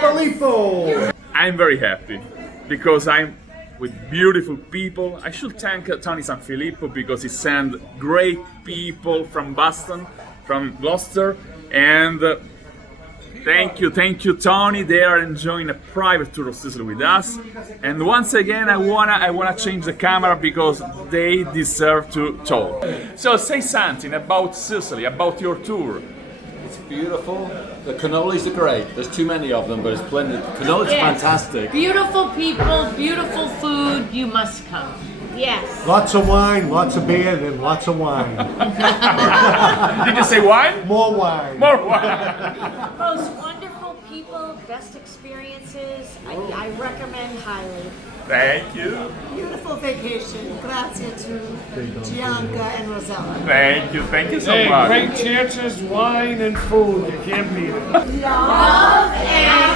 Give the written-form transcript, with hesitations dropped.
Filippo. I'm very happy because I'm with beautiful people. I should thank Tony Sanfilippo because he sent great people from Boston, from Gloucester, and thank you, Tony. They are enjoying a private tour of Sicily with us. And once again, I wanna change the camera because they deserve to talk. So say something about Sicily, about your tour. It's beautiful. The cannolis are great. There's too many of them, but it's plenty. Cannolis are fantastic. Beautiful people, beautiful food. You must come. Yes. Lots of wine, lots of beer, and lots of wine. Did you say wine? More wine. More wine. Most wonderful people, best experiences. I recommend highly. Thank you. Beautiful vacation. Grazie to Gianca and Rosella. Thank you so much. Great churches, wine, and food. You can't beat it. Love and